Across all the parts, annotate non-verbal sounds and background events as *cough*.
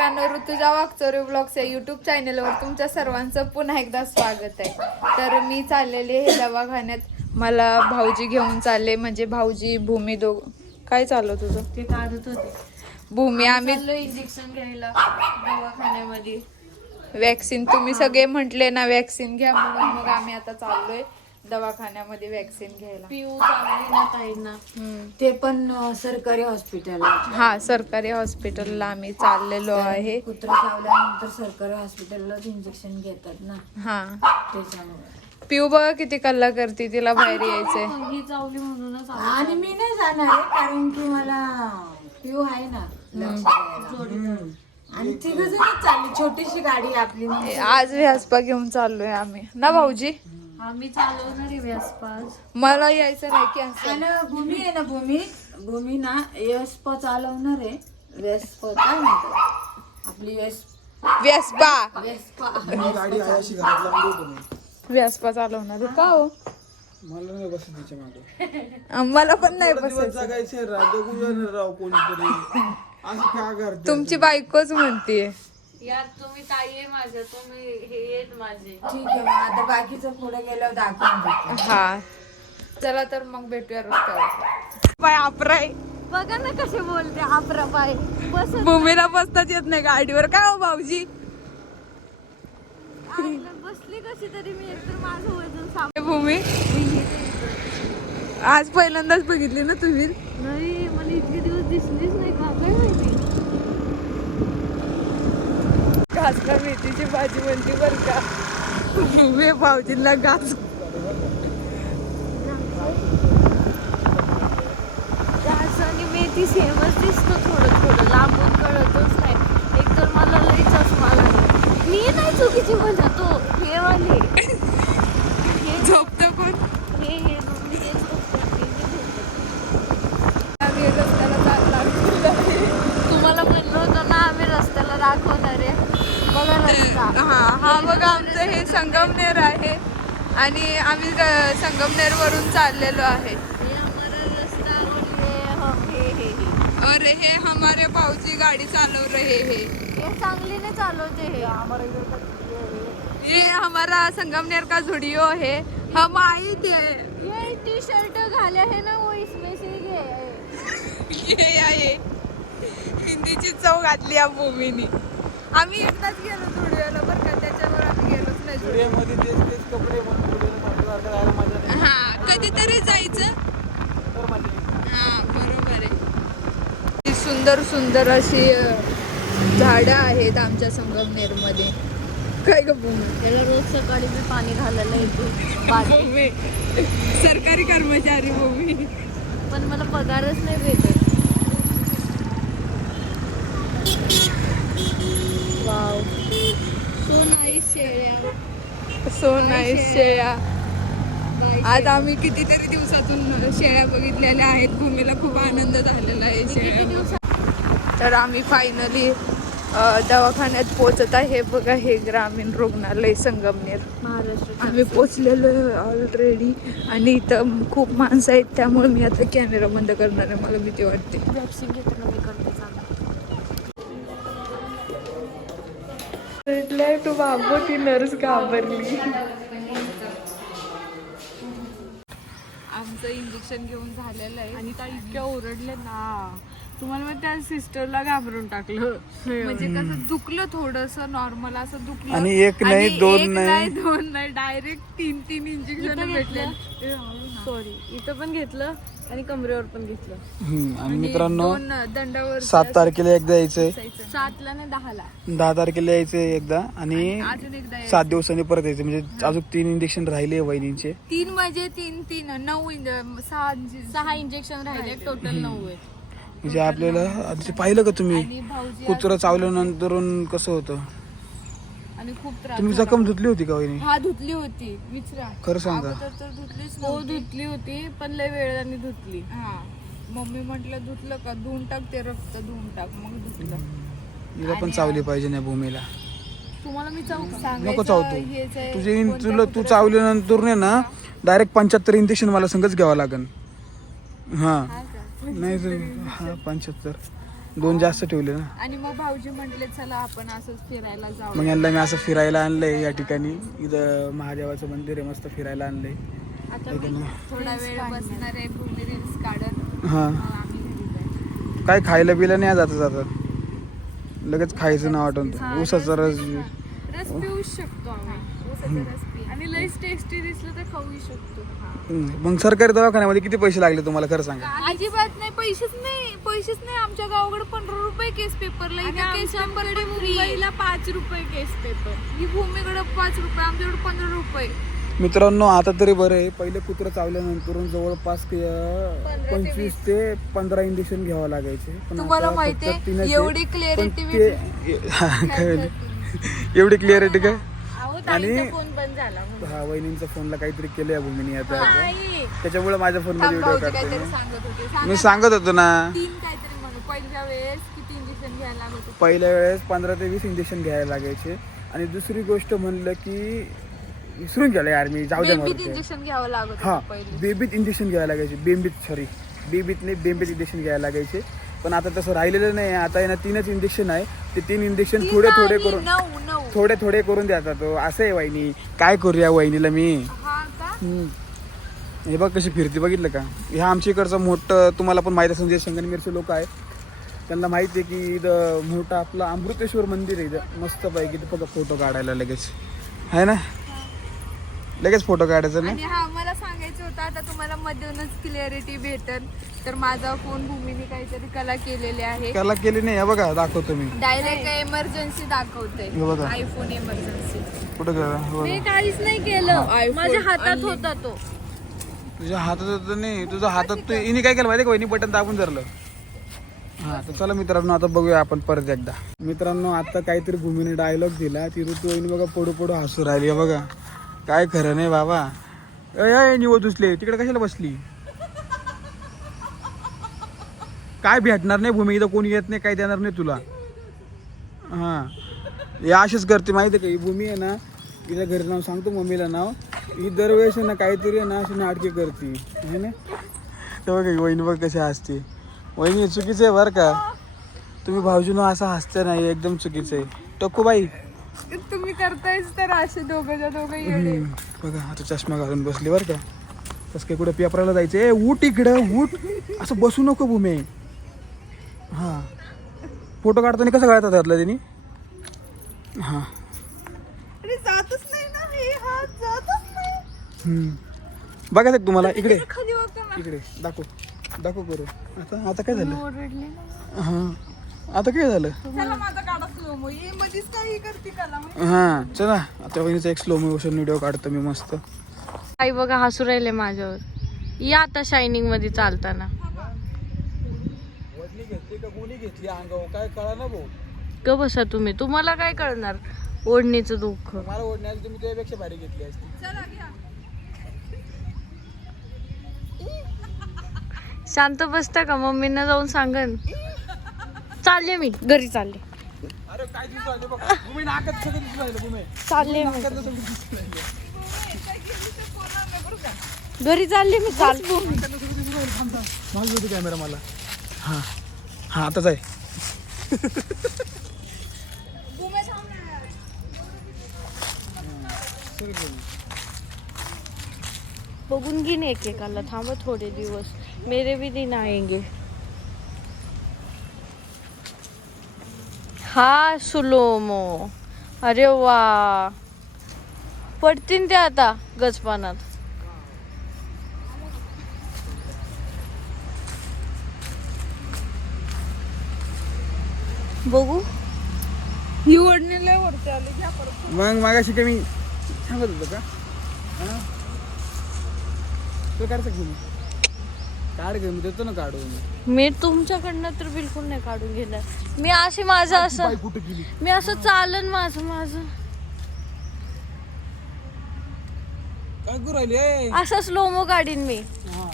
मित्रांनो ऋतुजा वागचोरे ब्लॉग्स या युट्यूब चॅनलवर तुमच्या सर्वांचं पुन्हा एकदा स्वागत आहे. तर मी चाललेली आहे दवाखान्यात. मला भाऊजी घेऊन चालले म्हणजे भाऊजी भूमी दो काय चाललं तुझं? ते काढत होते. भूमी आम्ही इंजेक्शन घ्यायला दवाखान्यामध्ये. वॅक्सिन तुम्ही सगळे म्हटले ना वॅक्सिन घ्या म्हणून मग आम्ही आता चाललोय. दवाखान्यामध्ये वॅक्सिन घ्यायला. पिऊ चांगली ना ताईंना. हम्म. ते पण अ, सरकारी हॉस्पिटल आहे. हा सरकारी हॉस्पिटलला आम्ही चाललेलो आहे. कुत्रा चावल्यानंतर सरकारी हॉस्पिटललाच इंजेक्शन घेतात ना. हा. त्याच्यामुळे. पिऊ बघा किती कल्ला करते तिला बाहेर यायचंय. ही चावली म्हणूनच आम्ही आणि मी नाही जाणार आहे कारण की मला पिऊ आहे ना लक्ष द्यायला. हम्म. आणि तिघ जणच चालली छोटीशी गाडी आहे आपली मग. आज व्यासपा घेऊन चाललोय आम्ही. ना भाऊजी? आम्ही चालवणार आहे व्यासपास मला यायचं नाही की असं. आणि भूमी आहे ना भूमी? भूमी ना यस्प चालवणार आहे. वेस्प काय म्हणतात? आपली वेस व्यासपा वेस्पा गाडी आहे अशी घरात लावली होती मी व्यासपा चालवणार आहे. का हो? मला नाही बसत तिच्यामागे. आम्हाला पण नाही दिवस बसायचं. जगायचे राजा राव कोणीतरी. *laughs* असं का करते? तुमची बायकोच म्हणतीये. यार तुम्ही ताई आहे माझ्या तुम्ही हे येत माझे. ठीक आहे मग आता बाकीचं पुढे गेल्यावर दाखवून देते. हा. चला तर मग भेटूया रस्त्यावर. बाय आपराय. बघा ना कसे बोलते आपरा बाय बस भूमीला बसताच येत नाही गाडीवर. काय हो भाऊजी? बसली कशी तरी मी एकतर माझं वजन साप हे भूमी आज पहिल्यांदाच बघितली ना तुम्ही? नाही मला इतके दिवस दिसलीच नाही का? काय माहिती? घासला मेथीची भाजी म्हणते बर का. भूमी भाऊजींना घास घास आणि मेथी सेमच दिसतो थोडं थोडं. लांबून कळतच नाही. एक तर मला लई चष्मा लागला. मी नाही चुकीची म्हणतो हे वाले. हे झोपतो कोण हे हे दोन्ही हे झोपतात, हे मी झोपते. आम्ही रस्त्याला चालला तुम्हाला म्हणलं होतं ना आम्ही रस्त्याला दाखवणार आहे बघा रस्ता हा हा बघा आमचं हे संगमनेर आहे आणि आम्ही ग- संगमनेर वरून चाललेलो आहे. हे और ये हम हे हे हे हे. हमारे भाऊजी गाडी चालव रहे हैं. चांगलीने चालवते हे. ये हमारा संगमनेर का जुडियो है हम आई थे ये टी शर्ट घाले है ना वो इसमें से ये आहे. हिंदीची चव घातली या भूमीनी. आम्ही एकदाच गेलो जुडिओला बरं का त्याच्यावर आम्ही गेलोच तेच तेच कपडे म्हणून पुढे सारखं राहायला मजा नाही. हा कधीतरी जायचं. तर हा बरोबर आहे. ती सुंदर सुंदर अशी अ, झाडं आहेत आमच्या संगमनेरमध्ये. काय ग भूमी? त्याला रोज सकाळी मी पाणी घालायला येतो. सरकारी कर्मचारी भूमी. पण मला पगारच नाही भेटत वाव सो नाईस शेळ्या. सो नाईस शेळ्या. आज आम्ही कितीतरी दिवसातून शेळ्या बघितलेल्या आहेत. भूमीला खूप आनंद झालेला आहे शेळ्या. तर आम्ही फायनली दवाखान्यात पोचत आहे. हे बघा हे ग्रामीण रुग्णालय संगमनेर. महाराष्ट्र आम्ही पोचलेलो आहे ऑलरेडी आणि इथं खूप माणसं आहेत. त्यामुळे मी आता कॅमेरा बंद करणार आहे. मला भीती वाटते. भेटलंय तू बाबू ती नर्स घाबरली. आमचं इंजेक्शन घेऊन झालेलं आहे. आणि त्या इतक्या ओरडले ना. तुम्हाला मग त्या सिस्टरला घाबरून टाकलं. म्हणजे कसं दुखलं थोडस नॉर्मल असं दुखलं. आणि एक नाही, दोन एक नाही. दोन नाही. डायरेक्ट तीन तीन इंजेक्शन भेटले सॉरी इथं पण घेतलं? आणि कमरेवर पण घेतलं. हम्म, आणि मित्रांनो दोन दंडावर सात तारखेला एकदा यायचंय सातला ना दहाला. दहा तारखेला यायचंय एकदा आणि अजून एकदा यायचं. सात दिवसांनी परत यायचं. म्हणजे अजून तीन इंजेक्शन राहिले वहिनींचे. तीन म्हणजे तीन तीन नऊ इंज- सहा इंज- सहा इंजेक्शन राहिले टोटल नऊ आहेत. म्हणजे आपल्याला आता ते पाहिलं का तुम्ही? आणि भाऊजी कुत्र चावल्यानंतर कसं होतं? आणि खूप त्रास तुम्ही. जखम धुतली होती का वहिनी? हा धुतली होती. विचरा खरं सांगा. अगोदर तर धुतलीच हो नव्हती. धुतली होती पण लय वेळाने धुतली. हा. मम्मी म्हटलं धुतलं का? धुवून टाक ते रक्त धुवून टाक. मग धुतलं. हिला पण चावली पाहिजे नाही भूमीला. तुम्हाला मी चौक नको चावतो हेच आहे, तुझे इन- कोणत्या तुला तू कुत्र्याचं- चावल्यानंतर ने ना डायरेक्ट पंच्याहत्तर इंजेक्शन मला संगच घ्यावं लागेल हा? नाही तर हा पंच्याहत्तर. दोन जास्त ठेवले ना. आणि मग भाऊजी म्हटले चला आपण असंच फिरायला जाऊ मग यांना मी असं फिरायला आणलंय या ठिकाणी. इथं महादेवाचं मंदिर आहे मस्त फिरायला आणलंय. आता मी थोडा वेळ बसणार आहे भूमी रील्स काढत. हा. मग आम्ही घरी जायचं. काय खायला बिला नाही जाता जाता. लगेच खायचं ना वाटून ऊसाचा रस रस पिऊ शकतो आम्ही. ऊसाचा रस आणि लईच टेस्टी दिसलं तर खाऊ शकतो. हम्म. मग सरकारी दवाखान्यामध्ये किती पैसे लागले तुम्हाला खरं सांगा? अजिबात नाही पैसेच नाही. पैसेच नाही. आमच्या गावाकडे पंधरा रुपये केस पेपरला आणि इथे केस आमच्याकडे मुंबईला पाच रुपये केस पेपर ही भूमीकडे पाच रुपये आमच्याकडे पंधरा रुपये. मित्रांनो आता तरी बरं आहे. पहिले कुत्रं चावल्यानंतर जवळपास कि, पंचवीस ते पंधरा इंजेक्शन घ्यावं लागायचे. पण तुम्हाला आता माहितीये, फक्त तीनच आहे. एवढी पण clarity ते- *laughs* हा, कळलं. एवढी क्लिअरिटी काय? आणि- ताईचा फोन बंद झाला म्हणून. हा वहिनींच्या फोनला काहीतरी केलं या भूमीने आता. नाही त्याच्यामुळे माझ्या फोनमध्ये थांब व्हिडिओ काहीतरी काढतो सांगत होते. मी सांगा. सांगत होतो ना. तीन काहीतरी म्हणू. पहिल्या वेळेस किती इंजेक्शन घ्यायला लागत होते? पहिल्या वेळेस पंधरा ते वीस इंजेक्शन घ्यायला लागायचे. आणि दुसरी गोष्ट म्हणलं की विसरून गेलं यार मी. जाऊ द्या बेबीत. इंजेक्शन घ्यावं लागत हा होतं पहिले. बेबीत इंजेक्शन घ्यायला लागायचे. बेंबीत सॉरी बेबीत नाही बेंबीत इंजेक्शन घ्यायला लागायचे. पण आता तसं राहिलेलं नाही. आता आहे ना तीनच इंजेक्शन आहे. ते तीन इंजेक्शन थोडे थोडे करून थोडे थोडे करून द्याचा तो. असं आहे वहिनी. काय करूया वहिनीला मी? हा हम्म. हे बघ कशी फिरती. बघितलं का? ह्या आमच्या इकडचं मोठं तुम्हाला पण माहिती असेल जे संगनमेरचे लोक आहेत त्यांना माहिती आहे की इथं मोठं आपलं अमृतेश्वर मंदिर आहे. इथं मस्त पैकी. इथं बघा फोटो काढायला लगेच. आहे ना? लगेच फोटो काढायचा ना? आणि हा मला सांगायचं होतं आता तुम्हाला मधूनच क्लिअरिटी भेटल तर माझा फोन भूमीने काहीतरी कला केलेली आहे. त्याला केली नाही हे बघा दाखवतो मी. डायरेक्ट एमर्जन्सी दाखवते. हे बघा. आयफोन एमर्जन्सी कुठं गेला? हे बघा. मी काहीच नाही केलं. माझ्या हातात होता तो. तुझ्या हातात होतं नाही तुझ्या हातात तू हिने काय केलं माहिती का? वहिनी बटन दाबून धरलं. हा तर चला मित्रांनो आता बघूया आपण परत एकदा. मित्रांनो आता काहीतरी भूमीने डायलॉग दिला. ती ऋतू वहिनी बघा पडू पडू हसू राहिली आहे बघा. काय खरं नाही बाबा. अय अय, निवड दुसले तिकडे कशाला बसली? काय भेटणार नाही भूमी इथं कोणी येत नाही काय देणार नाही तुला. हा. हे अशीच करते माहिती आहे का? ही भूमी आहे ना तिला घरी नाव सांगतो मम्मीला नाव. ही दरवेळेस ना काहीतरी आहे ना अशी नाटके करते. है ना? तर बघा वहिनी बघ कशी हसते. वहिनी चुकीचं आहे बरं का. तुम्ही भाऊजीनो असं हसतं नाही एकदम चुकीचं आहे. टक्कू बाई तुम्ही करतायच तर असे दोघं दोघं येडे. बघा आता चष्मा घालून बसली बरं का. तसं काही कुठं पेपराला जायचं. ए उठ इकडं उठ. असं बसू नको भूमी. हां. फोटो काढताना कसं काढतात घातलं त्यांनी हां. अरे जातच नाही ना हे हात जातच नाही. हम्म. बघायचं का तुम्हाला इकडे. खाली होतं ना. इकडे दाखव. दाखव करू आता आता काय झालं? हां. आता काय झालं. हां चला. आता वहिनीचा एक स्लो मोशन व्हिडिओ काढतो मी मस्त. आई बघा हसू राहिले माझ्यावर. या आता शायनिंगमध्ये चालताना. ग बसा तुम्ही. तुम्हाला काय कळणार? ओढणीचं दुःख. मला ओढण्याची तुम्ही त्यापेक्षा भारी घेतली असती. चला घ्या. शांत बसता का? मम्मींना जाऊन सांगन. चालले मी घरी चालले. अरे काय दिसू राहिले बघ भूमी नाकात सगळं दिसू राहिलं भूमी. चालले मी. नाकात सगळं दिसू राहिलं घरी चालले मी चाल. नाकात सगळं दिसू राहिलं थांब थांब. माझं होतं कॅमेरा मला. हां हां आताच आहे. बघून घेईन एकेकाला थांबा थोडे दिवस. मेरे भी दिन आएंगे. हा सुलोमो अरे वा. पडतीन ते आता गजपानात बघू. ही लय वरती आली घ्या परत. मग मागाशी काय मी सांगत होतो का? हां? तू काढतं घेऊन काढ घेऊन मी देतो ना काढून. मी तुमच्याकडनं तर बिलकुल नाही काढून घेणार. मी असे माझं असं कुठे गेली? मी असं चालन माझं माझं. काय करू राहिली ए? असं स्लोमो काढीन मी. हां.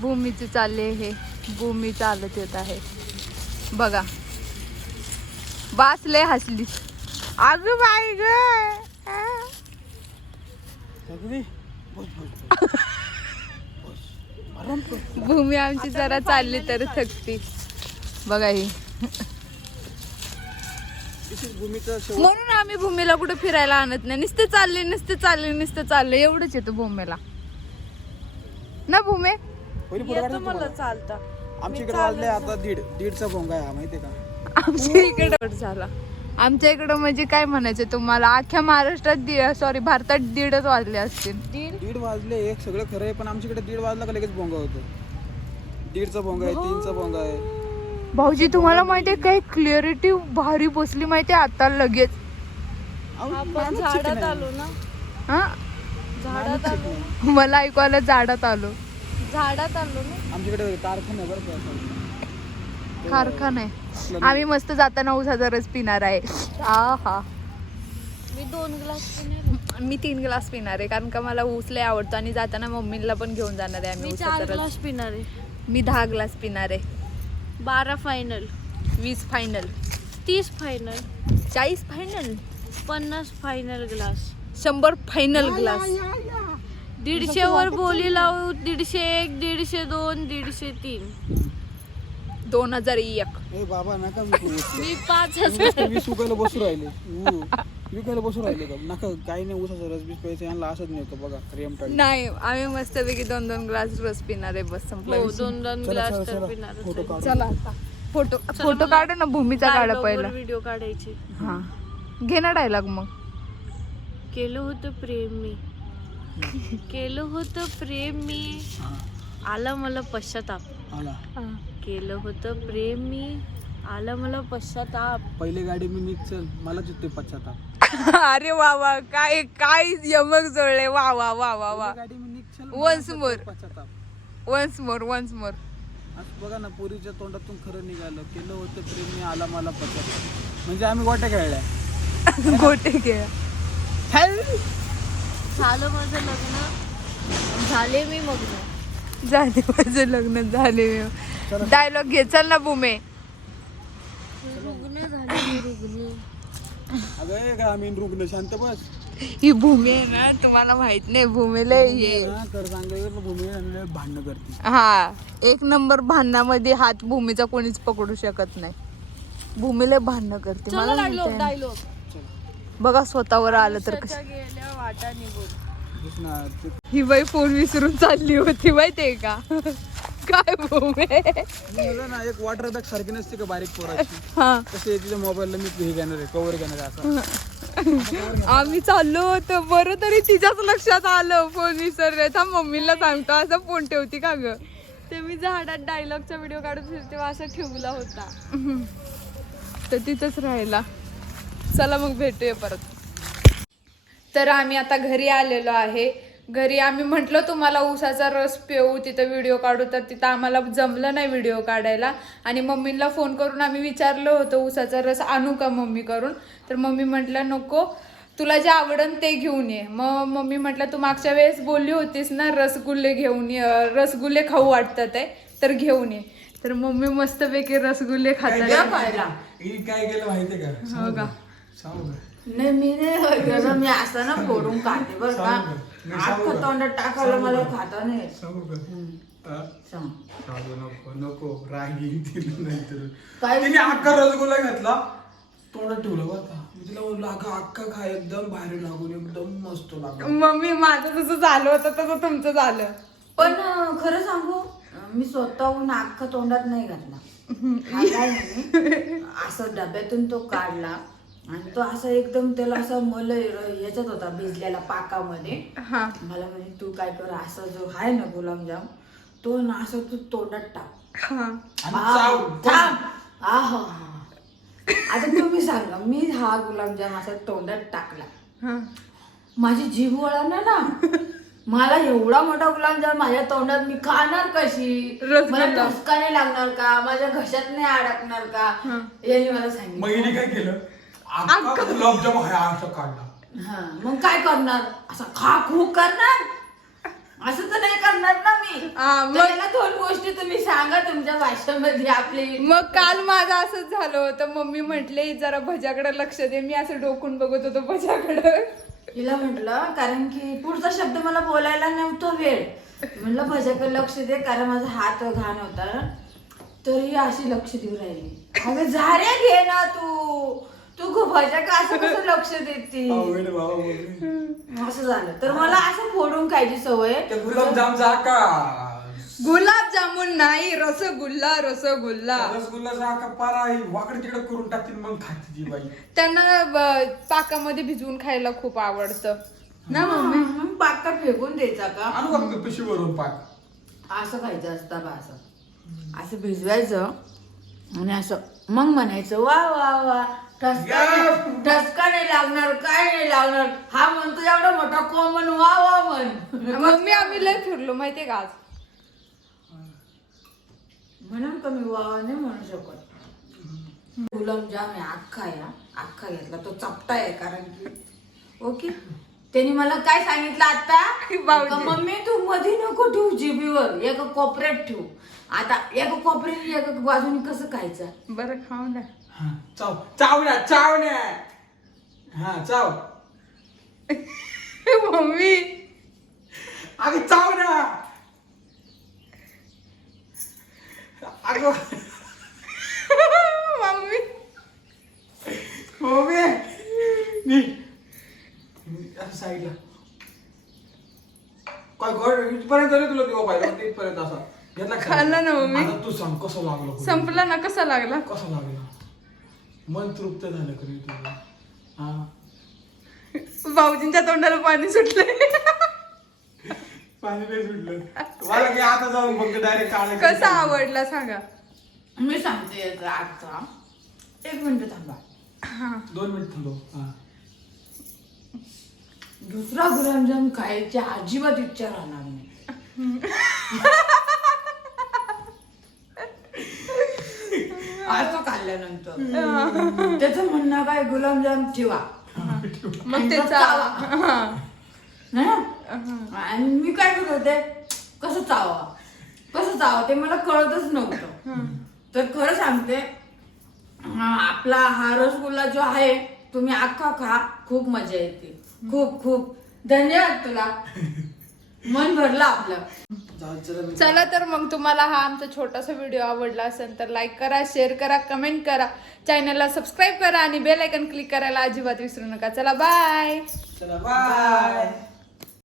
भूमीचे चालले हे. भूमी चालत येत आहे. बघा. बासले हसली अगं बाई ग! भूमी आमची जरा चालली तर थकती. बघा ही. भूमीचं शेवट म्हणून आम्ही भूमीला कुठे फिरायला आणत नाही. नुसते चालले नुसते चालले नुसते चालले. एवढंच येतं भूमीला. ना भूमे? पहिली पुढे येतं मला चालता. आमच्या इकडे वाजले आता दीड दीडचा भोंगा आहे हा माहितीये का? आमच्या इकडं झाला. आमच्या इकडं म्हणजे काय म्हणायचं तुम्हाला? अख्ख्या महाराष्ट्रात सॉरी भारतात दीडच वाजले असतील. दीड? वाजले एक सगळं खरं आहे पण आमच्याकडे दीड वाजला का लगेच भोंगा होतो. दीडचा भोंगा आहे तीनचा भोंगा आहे. भाऊजी तुम्हाला माहितीये काय क्लिअरिटी भारी बसली माहितीये? आता लगेच. अहो, आपण माणूस झाडात आहे. आलो ना. हा? झाडात आलो मला ऐकवायला झाडात आलो. झाडात आलो ना. आमच्याकडे कारखाना आहे बरं का. असं. कारखाना आहे. आम्ही मस्त जाताना उसाचा रस पिणार आहे. आ हा मी दोन ग्लास पिणार मी तीन ग्लास पिणार आहे कारण का मला ऊस लय आवडतो आणि जाताना मम्मीला पण घेऊन जाणार आहे आम्ही चार ग्लास पिणार आहे. मी दहा ग्लास पिणार आहे. बारा फायनल वीस फायनल तीस फायनल चाळीस फायनल पन्नास फायनल ग्लास शंभर फायनल ग्लास दीडशे वर बोली लावू दीडशे एक दीडशे दोन दीडशे तीन. दोन हजार एक. ए बाबा नका विकू. *laughs* मी पाच हजार. वीस विकायला बसू राहिले. विकायला बसू राहिले का? नका काही नाही ऊसाचा रस बीस प्यायचा यांना असंच नाही होतं बघा रेम टाळी. नाही आम्ही मस्तपैकी दोन दोन ग्लास रस पिणार आहे बस संपला. हो विषय. दोन दोन चला, ग्लास चला, तर चला. पिणार फोटो काढू. चला आता. फोटो फोटो काढ ना भूमीचा काढा पहिला. व्हिडिओ काढायचे. हा. घे ना डायलॉग मग. केलं होतं प्रेम मी. केलं होतं प्रेम मी. हा, आला मला पश्चाताप. आला. केलं होतं. प्रेम मी आला मला पश्चाताप. पहिले गाडी मी निघ चल मला जिथे पश्चाताप. *laughs* अरे वा वा काय काय यमक जोडले वा वा वा वा वा. गाडी मी निघ चल Once मला more. जिथे पश्चाताप. वन्स मोर वन्स मोर आज बघा ना पोरीच्या तोंडातून खरं निघालं. केलं होतं प्रेम मी आला मला पश्चाताप. म्हणजे आम्ही गोट्या खेळल्या. *laughs* गोटे घे झालं माझं लग्न. झाले मी मग्न झाले माझं लग्न झाले डायलॉग घे चल ना भूमे रुग्ण झाले मी रुग्ण. अगं ए ग्रामीण रुग्ण शांत बस. ही भूमी आहे ना तुम्हाला माहीत नाही भूमीला भूमी भांडणं करते. हा एक नंबर भांडणामध्ये हात भूमीचा कोणीच पकडू शकत नाही. भूमीला भांडणं करते मला डायलॉग माहिती आहे. डायलॉग. बघा स्वतःवर आलं तर कसं. गेल्या वाटा निघून. ते ही बाई फोन विसरून चालली होती माहितीये का? काय भूमे मुलं ना एक वॉटर बॅग सारखी नसते का बारीक पोराची? हा. तसे तिच्या मोबाईलला मी हे घेणार आहे कव्हर घेणार आहे असं. आम्ही चाललो होतो बरं तरी तिच्याच लक्षात आलं फोन विसरले मम्मीला सांगतो असं फोन ठेवती का ग? ते मी झाडात डायलॉगचा व्हिडिओ काढत होते तेव्हा असं ठेवला होता. तर तिथंच राहिला. चला मग भेटूया परत. तर आम्ही आता घरी आलेलो आहे. घरी आम्ही म्हटलं तुम्हाला ऊसाचा रस पिऊ तिथं व्हिडिओ काढू. तर तिथं आम्हाला जमलं नाही व्हिडिओ काढायला. आणि मम्मीला फोन करून आम्ही विचारलं होतं ऊसाचा रस आणू का मम्मी करून? तर मम्मी म्हटलं नको तुला जे आवडन ते घेऊन ये. मग मम्मी म्हटलं तू मागच्या वेळेस बोलली होतीस ना रसगुल्ले घेऊन ये रसगुल्ले खाऊ वाटतात आहे तर घेऊन ये. तर मम्मी मस्तपैकी रसगुल्ले खातात. काय केलं माहितीये का? हो का? सांगू का? नाही मी नाही असताना फोडून खाते बरं का? अख्खं तोंडात टाकायला मला खाता नाही येत. सांगू का हा? सांग. सांगू नको नको. राग येईल तिला नंतर काय तिने अख्खा रसगुल्ला घातला. तोंडात ठेवलं का मी तिला बोललो अख्खा खा. एकदम भारी लागून एकदम मस्त लागला. मम्मी माझं जसं झालं होतं तसं तुमचं झालं. पण अं, खरं सांगू अं, मी स्वतःहून अख्खा तोंडात नाही घातला. हा काय नाही. असं डब्यातून तो काढला. आणि तो असा एकदम त्याला असा मल याच्यात होता भिजलेला पाकामध्ये. हा. मला म्हणे तू काय कर असं जो आहे ना गुलाबजाम तो ना असं तू तोंडात टाक. हा. आह, थांब. आह. आता तुम्ही सांगा मी हा गुलाबजाम असा तोंडात टाकला. हा. माझी जीभ वळणार ना मला एवढा मोठा गुलाबजाम माझ्या तोंडात मी खाणार कशी? रसगुल्ला. मला ठसका नाही लागणार का? माझ्या घशात नाही अडकणार का? यांनी मला सांगितलं. काय केलं? अख्खा गुलाबजाम हा असं काढला हा मग काय करणार? असं खा खू करणार? असं तर नाही करणार ना मी. हा, याला दोन गोष्टी तुम्ही सांगा तुमच्या भाषेमध्ये आपली. मग काल माझं असंच झालं होतं. मम्मी म्हटले जरा भज्याकडे लक्ष दे. मी असं डोकून बघत होतो भज्याकडे. तिला म्हटलं कारण की पुढचा शब्द मला बोलायला नव्हता वेळ. म्हणलं भजाकडे लक्ष दे कारण माझा हात घाण होता. तरी अशी लक्ष देऊ राहिली. अगं झाऱ्या घे ना तू. तू खूप भजा का असं कसं लक्ष देते. असं झालं. तर मला असं फोडून खायची सवय आहे. त्या गुलाबजामचा आका गुलाबजामुन नाही रसगुल्ला रसगुल्ला. रसगुल्लाचा आका पारा वाकड तिकडे करून टाकतील मग खाते ती बाई. त्यांना ब- पाकामध्ये भिजवून खायला खूप आवडतं. ना मम्मी? मग पाका फेकून द्यायचा का? आणू का पिशवी भरून पाक? असं खायचं असतं बा असं. असं भिजवायचं आणि असं मग म्हणायचं वा वा वा. ठसका नाही- ठसका नाही लागणार काय नाही लागणार. हा म्हणतो एवढा मोठा कॉमन वा वा म्हण. मम्मी आम्ही लय फिरलो माहितीये का आज? म्हणून कमी वा वा नाही म्हणू शकत. गुलाबजाम आहे अख्खा या अख्खा घेतला तो चपटा आहे कारण की ओके. त्यांनी मला काय सांगितलं आता? भाऊजी. का मम्मी तू मध्ये नको ठेवू जिबीवर एका कोपऱ्यात ठेवू. आता एका कोपऱ्यात एका बाजूने कसं खायचं? बरं खाऊ ना हा, चाव चावण्या चावण्या हा चाव. मम्मी. अगं चावण्या अगं. मम्मी. असं साईडला. काय घर इथपर्यंत आली तुला पाहिजे असा. घेतला? खाल्लं ना मम्मी. आता तू सांग कसं लागलं? संपला ना कसा लागला? कसं लागलं? मन तृप्त झालं खरी तुझं हा. भाऊजींच्या तोंडाला पाणी सुटलंय. पाणी नाही सुटलं. मला की आता जाऊन बघ डायरेक्ट काढलं कसा आवडला सांगा. मी सांगते याचा आजचा एक मिनिट थांबा. हा. दोन मिनिट थांबव. हा. दुसरा गुलाबजाम खायची अजिबात इच्छा राहणार नाही. असं खाल्ल्यानंतर त्याचं म्हणणं काय? गुलाबजाम ठेवा. मग ते चावा. हा. ना? आणि मी काय करत होते? कसं चावा? कसं चावा? ते मला कळतच नव्हतं. तर खरं सांगते आपला हा रसगुल्ला जो आहे तुम्ही अख्खा खा. खूप मजा येते. खूप खूप. धन्यवाद तुला. *laughs* मन भरलं आपलं. चला तर मग तुम्हाला हा आमचा छोटासा व्हिडिओ आवडला असेल तर लाईक करा शेअर करा कमेंट करा. चॅनलला सबस्क्राईब करा आणि बेल आयकन क्लिक करायला अजिबात विसरू नका. चला बाय चला बाय